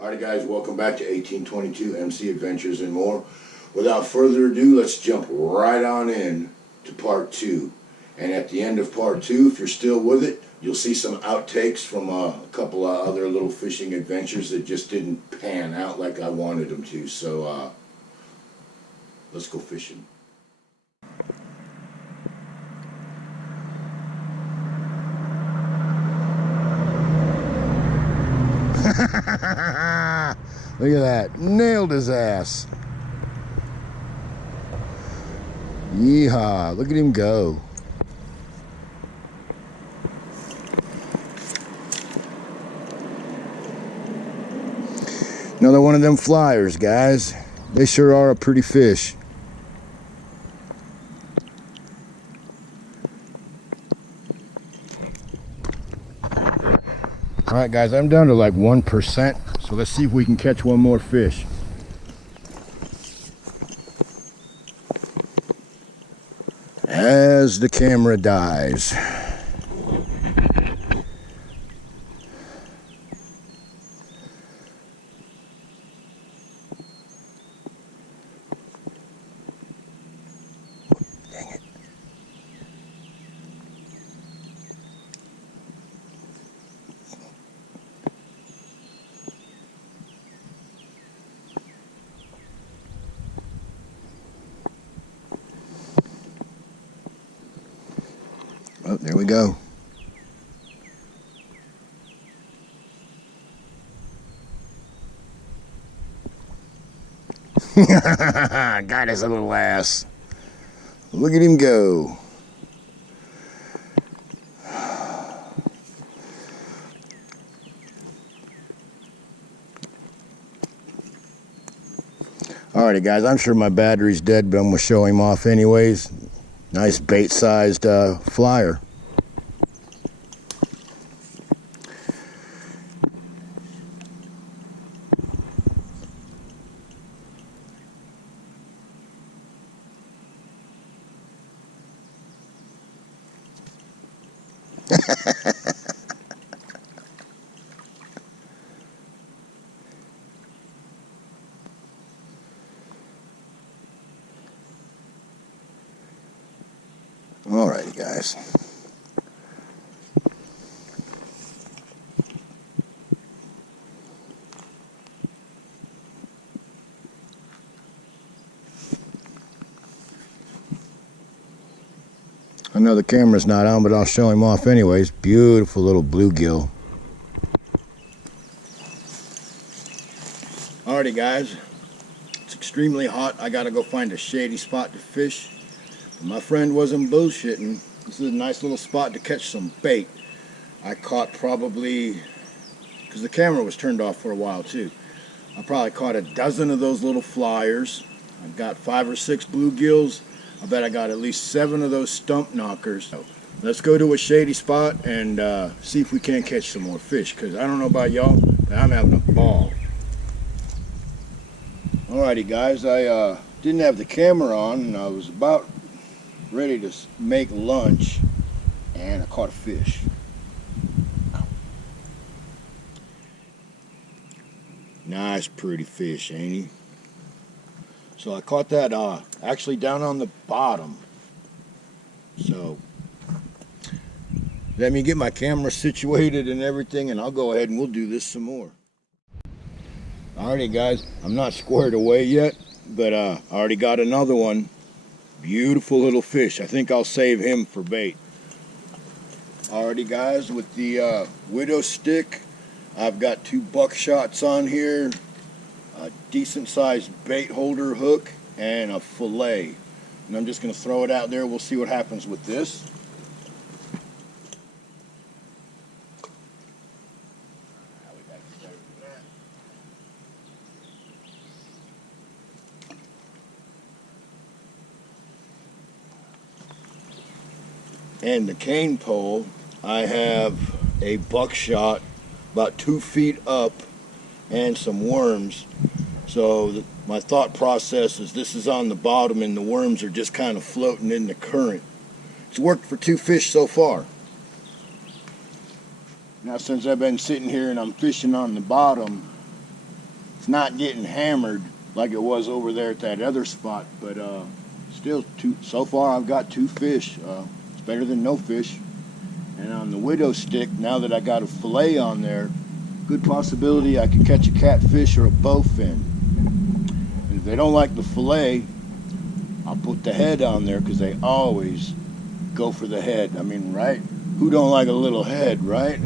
Alright guys, welcome back to 1822 MC Adventures and More. Without further ado, let's jump right on in to part 2. And at the end of part 2, if you're still with it, you'll see some outtakes from a couple of other little fishing adventures that just didn't pan out like I wanted them to. So let's go fishing. Look at that. Nailed his ass. Yeehaw. Look at him go. Another one of them flyers, guys. They sure are a pretty fish. Alright guys, I'm down to like 1%, so let's see if we can catch one more fish. As the camera dies. Dang it. Oh, there we go. Got his little ass. Look at him go. Alrighty guys, I'm sure my battery's dead, but I'm going to show him off anyways. Nice bait-sized flyer. Alrighty guys. I know the camera's not on, but I'll show him off anyways. Beautiful little bluegill. Alrighty guys, it's extremely hot. I gotta go find a shady spot to fish. But my friend wasn't bullshitting. This is a nice little spot to catch some bait. I caught probably, because the camera was turned off for a while too, I probably caught a dozen of those little flyers. I've got 5 or 6 bluegills. I bet I got at least 7 of those stump knockers. So let's go to a shady spot and see if we can't catch some more fish, because I don't know about y'all, but I'm having a ball. Alrighty guys, I didn't have the camera on and I was about ready to make lunch and I caught a fish. Nice pretty fish, ain't he? So I caught that actually down on the bottom. So let me get my camera situated and everything and I'll go ahead and we'll do this some more. Alrighty guys, I'm not squared away yet, but I already got another one. Beautiful little fish. I think I'll save him for bait. Alrighty guys, with the widow stick, I've got 2 buckshots on here, a decent sized bait holder hook, and a fillet. And I'm just going to throw it out there. We'll see what happens with this. And the cane pole, I have a buckshot about 2 feet up and some worms. So my thought process is this is on the bottom and the worms are just kind of floating in the current. It's worked for 2 fish so far. Now since I've been sitting here and I'm fishing on the bottom, It's not getting hammered like it was over there at that other spot, but still, so far I've got 2 fish. It's better than no fish. And on the widow stick, now that I got a fillet on there, good possibility I could catch a catfish or a bowfin. And if they don't like the fillet, I'll put the head on there, because they always go for the head. I mean, right? Who don't like a little head, right?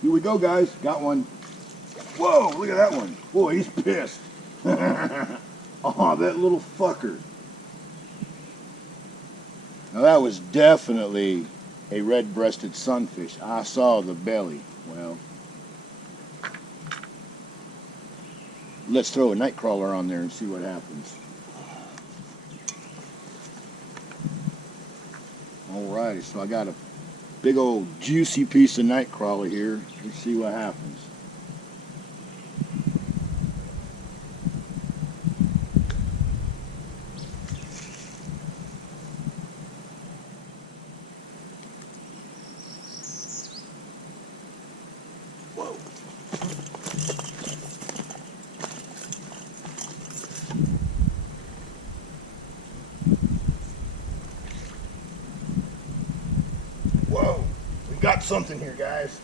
Here we go, guys. Got one. Whoa, look at that one. Boy, he's pissed. Oh, that little fucker. Now that was definitely a red-breasted sunfish. I saw the belly. Well, let's throw a night crawler on there and see what happens. Alrighty, so I got a big old juicy piece of night crawler here. Let's see what happens. Whoa. Whoa, we got something here, guys.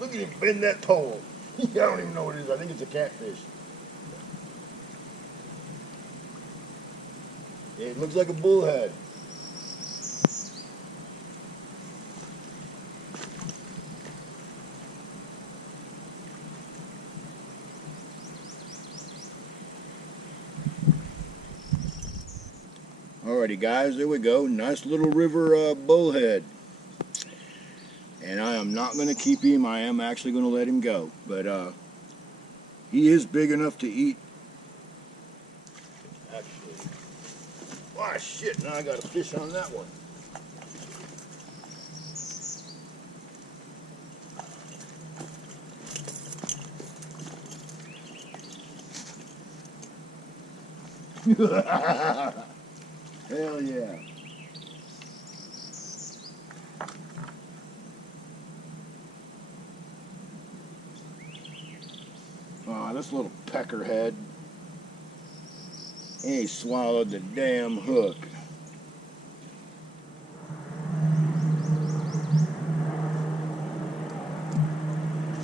Look at him bend that pole. I don't even know what it is. I think it's a catfish. It looks like a bullhead. Alrighty, guys, there we go. Nice little river bullhead. And I am not going to keep him. I am actually going to let him go. But he is big enough to eat. Actually. Oh, shit. Now I got a fish on that one. Hell yeah. Oh, this little peckerhead. He swallowed the damn hook.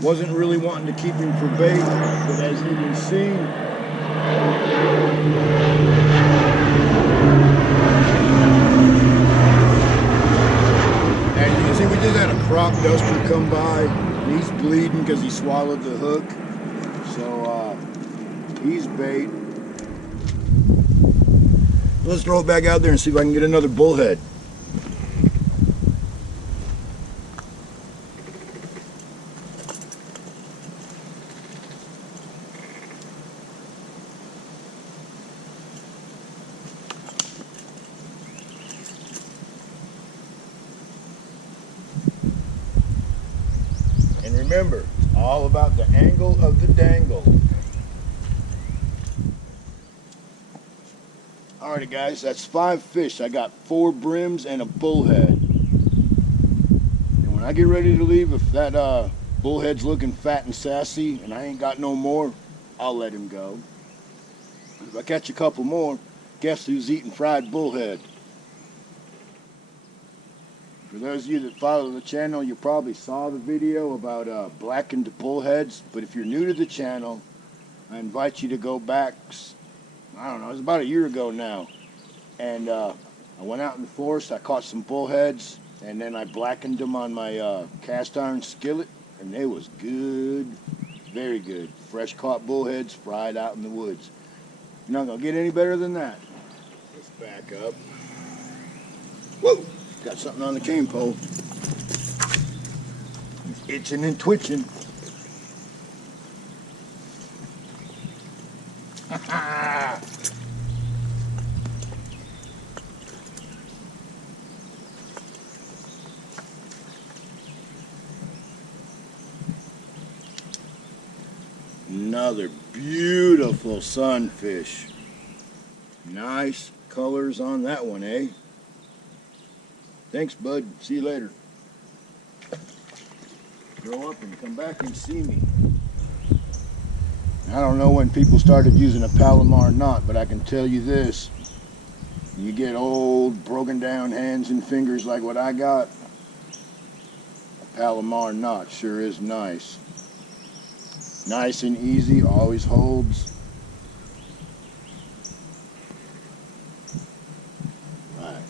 Wasn't really wanting to keep him for bait, but as you can see, we just had a crop duster come by. And he's bleeding because he swallowed the hook. So he's bait. Let's throw it back out there and see if I can get another bullhead. And remember, it's all about the angle of the dangle. Alrighty, guys, that's 5 fish. I got 4 brims and a bullhead. And when I get ready to leave, if that bullhead's looking fat and sassy and I ain't got no more, I'll let him go. If I catch a couple more, guess who's eating fried bullhead? For those of you that follow the channel, you probably saw the video about blackened bullheads. But if you're new to the channel, I invite you to go back, I don't know, it was about a year ago now. And I went out in the forest, I caught some bullheads, and then I blackened them on my cast iron skillet, and they was good, very good. Fresh caught bullheads fried out in the woods. You're not going to get any better than that. Let's back up. Whoa! Got something on the cane pole. It's itching and twitching. Ha ha! Another beautiful sunfish. Nice colors on that one, eh? Thanks, bud. See you later. Grow up and come back and see me. I don't know when people started using a Palomar knot, but I can tell you this. You get old, broken down hands and fingers like what I got, a Palomar knot sure is nice. Nice and easy, always holds. Right.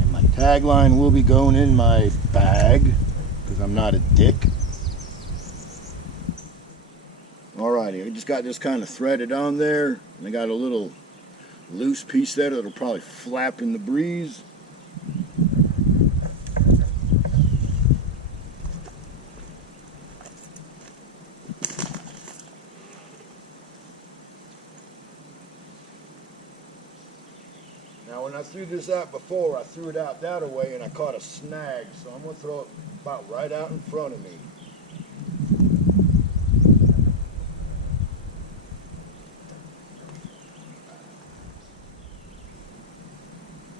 And my tagline will be going in my bag, because I'm not a dick. Alrighty, I just got this kind of threaded on there, and I got a little loose piece there that'll probably flap in the breeze. Now when I threw this out before, I threw it out that way and I caught a snag, so I'm going to throw it about right out in front of me.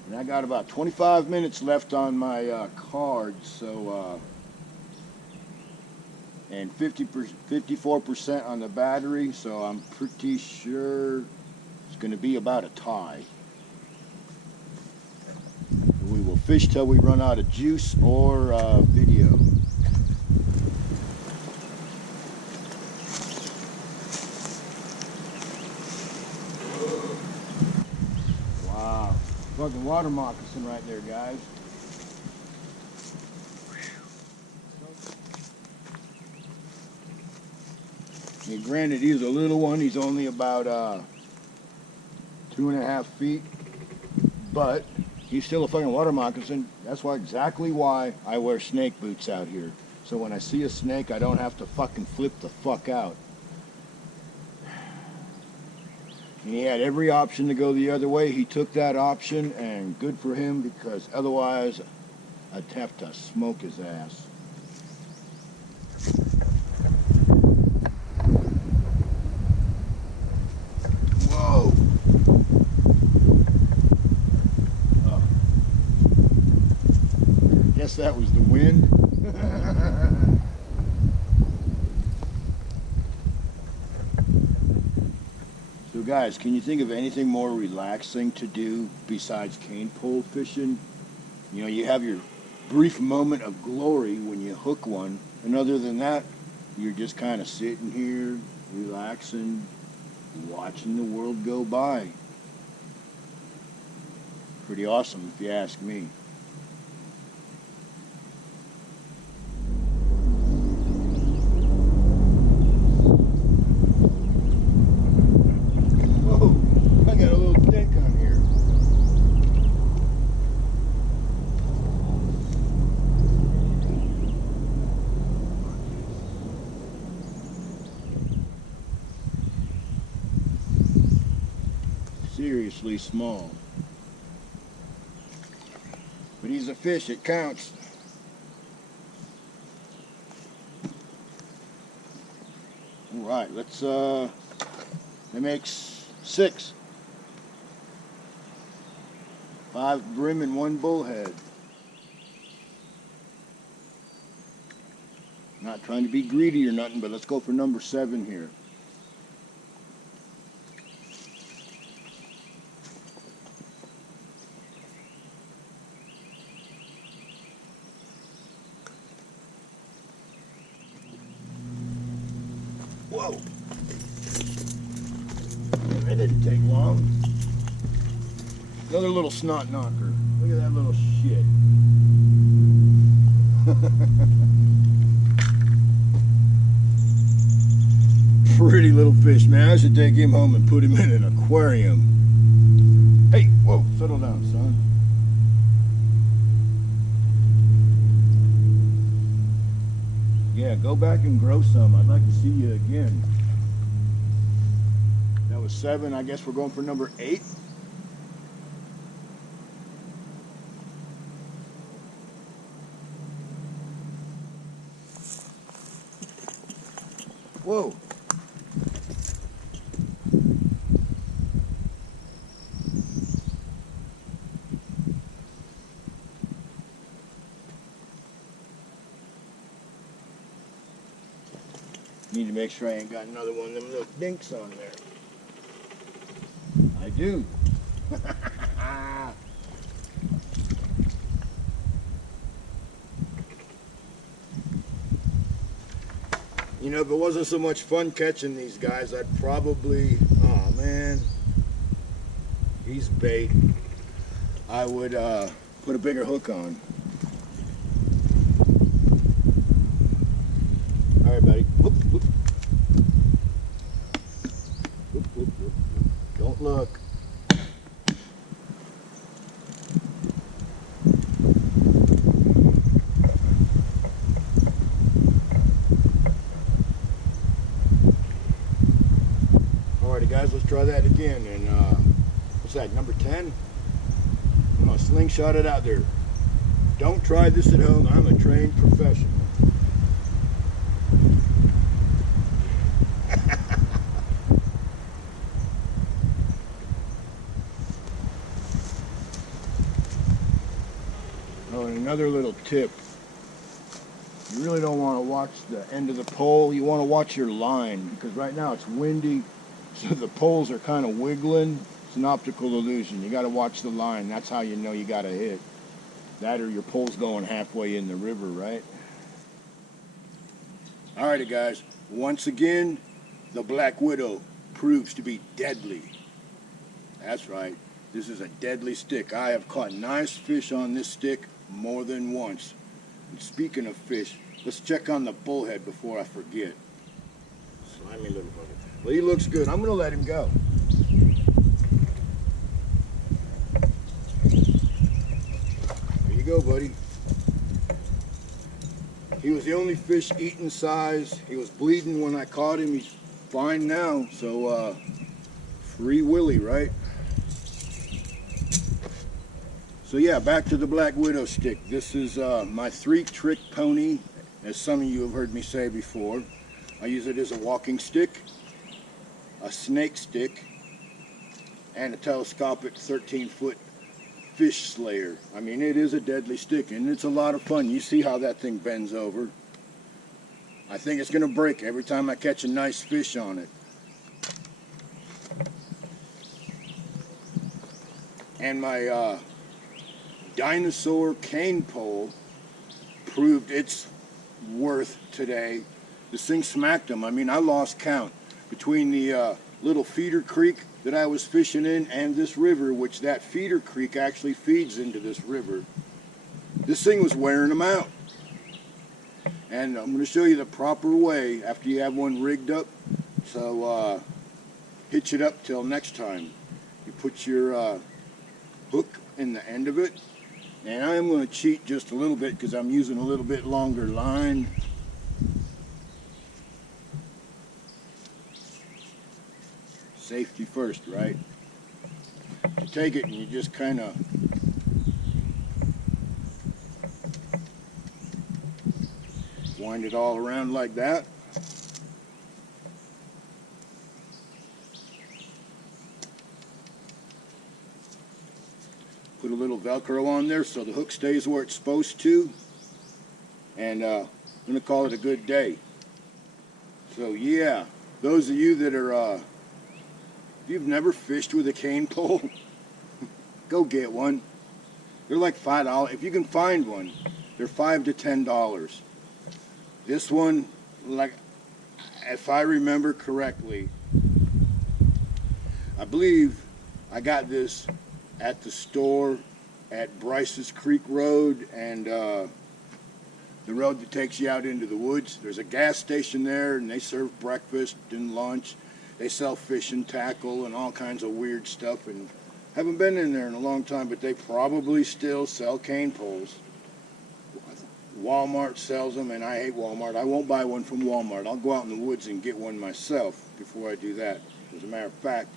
And I got about 25 minutes left on my card, so and 54% on the battery, so I'm pretty sure it's going to be about a tie. We will fish till we run out of juice or video. Wow, fucking water moccasin right there, guys. Yeah, granted, he's a little one. He's only about 2.5 feet, but he's still a fucking water moccasin. That's exactly why I wear snake boots out here. So when I see a snake, I don't have to fucking flip the fuck out. And he had every option to go the other way. He took that option, and good for him, because otherwise I'd have to smoke his ass. Whoa! Guess that was the wind. So guys, can you think of anything more relaxing to do besides cane pole fishing? You know, you have your brief moment of glory when you hook one, and other than that, you're just kind of sitting here, relaxing, watching the world go by. Pretty awesome if you ask me. Seriously small. But he's a fish, it counts. Alright, let's that makes 6. 5 brim and 1 bullhead. Not trying to be greedy or nothing, but let's go for number 7 here. Whoa! That didn't take long. Another little snot knocker. Look at that little shit. Pretty little fish, man. I should take him home and put him in an aquarium. Hey, whoa, settle down, son. Yeah, go back and grow some. I'd like to see you again. That was 7. I guess we're going for number 8. Whoa. Need to make sure I ain't got another one of them little dinks on there. I do. You know, if it wasn't so much fun catching these guys, I'd probably, oh man, he's bait. I would put a bigger hook on. All right, buddy. Whoop, whoop. Whoop, whoop, whoop. Don't look. Alrighty guys, let's try that again. And what's that, number 10? I'm gonna slingshot it out there. Don't try this at home. I'm a trained professional. Oh, and another little tip. You really don't want to watch the end of the pole. You want to watch your line, because right now it's windy, so the poles are kind of wiggling. It's an optical illusion. You got to watch the line. That's how you know you got a hit. That or your pole's going halfway in the river, right? Alrighty guys, once again, the Black Widow proves to be deadly. That's right, this is a deadly stick. I have caught nice fish on this stick more than once. And speaking of fish, let's check on the bullhead before I forget. Slimy little bugger. Well, he looks good. I'm gonna let him go. There you go, buddy. He was the only fish eating size. He was bleeding when I caught him. He's fine now, so free Willy, right? So yeah, back to the Black Widow stick. This is my 3-trick pony, as some of you have heard me say before. I use it as a walking stick, a snake stick, and a telescopic 13-foot fish slayer. I mean, it is a deadly stick, and it's a lot of fun. You see how that thing bends over. I think it's gonna break every time I catch a nice fish on it. And my dinosaur cane pole proved its worth today. This thing smacked them. I mean, I lost count between the little feeder creek that I was fishing in and this river, which that feeder creek actually feeds into this river. This thing was wearing them out. And I'm going to show you the proper way after you have one rigged up. So hitch it up till next time. You put your hook in the end of it. And I am going to cheat just a little bit because I'm using a little bit longer line. Safety first, right? You take it and you just kind of wind it all around like that. Put a little Velcro on there so the hook stays where it's supposed to. And I'm going to call it a good day. So yeah, those of you that are, if you've never fished with a cane pole, go get one. They're like $5. If you can find one, they're $5 to $10. This one, like, if I remember correctly, I believe I got this at the store at Bryce's Creek Road and the road that takes you out into the woods. There's a gas station there and they serve breakfast and lunch. They sell fishing tackle and all kinds of weird stuff, and haven't been in there in a long time, but they probably still sell cane poles. Walmart sells them, and I hate Walmart. I won't buy one from Walmart. I'll go out in the woods and get one myself before I do that. As a matter of fact,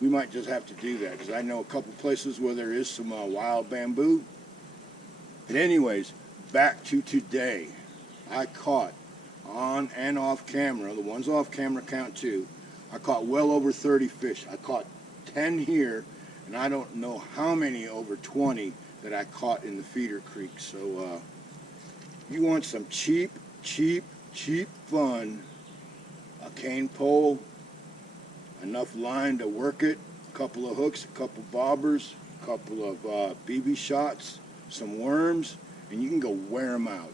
we might just have to do that, because I know a couple places where there is some wild bamboo. But anyways, back to today. I caught on and off camera. The ones off camera count too. I caught well over 30 fish. I caught 10 here, and I don't know how many over 20 that I caught in the feeder creek. So you want some cheap fun, a cane pole, enough line to work it, a couple of hooks, a couple bobbers, a couple of BB shots, some worms, and you can go wear them out.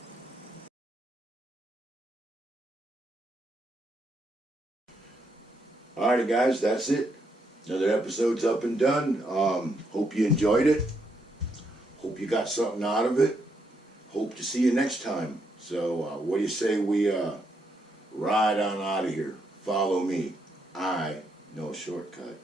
Alrighty guys, that's it. Another episode's up and done. Hope you enjoyed it. Hope you got something out of it. Hope to see you next time. So what do you say we ride on out of here? Follow me. I know a shortcut.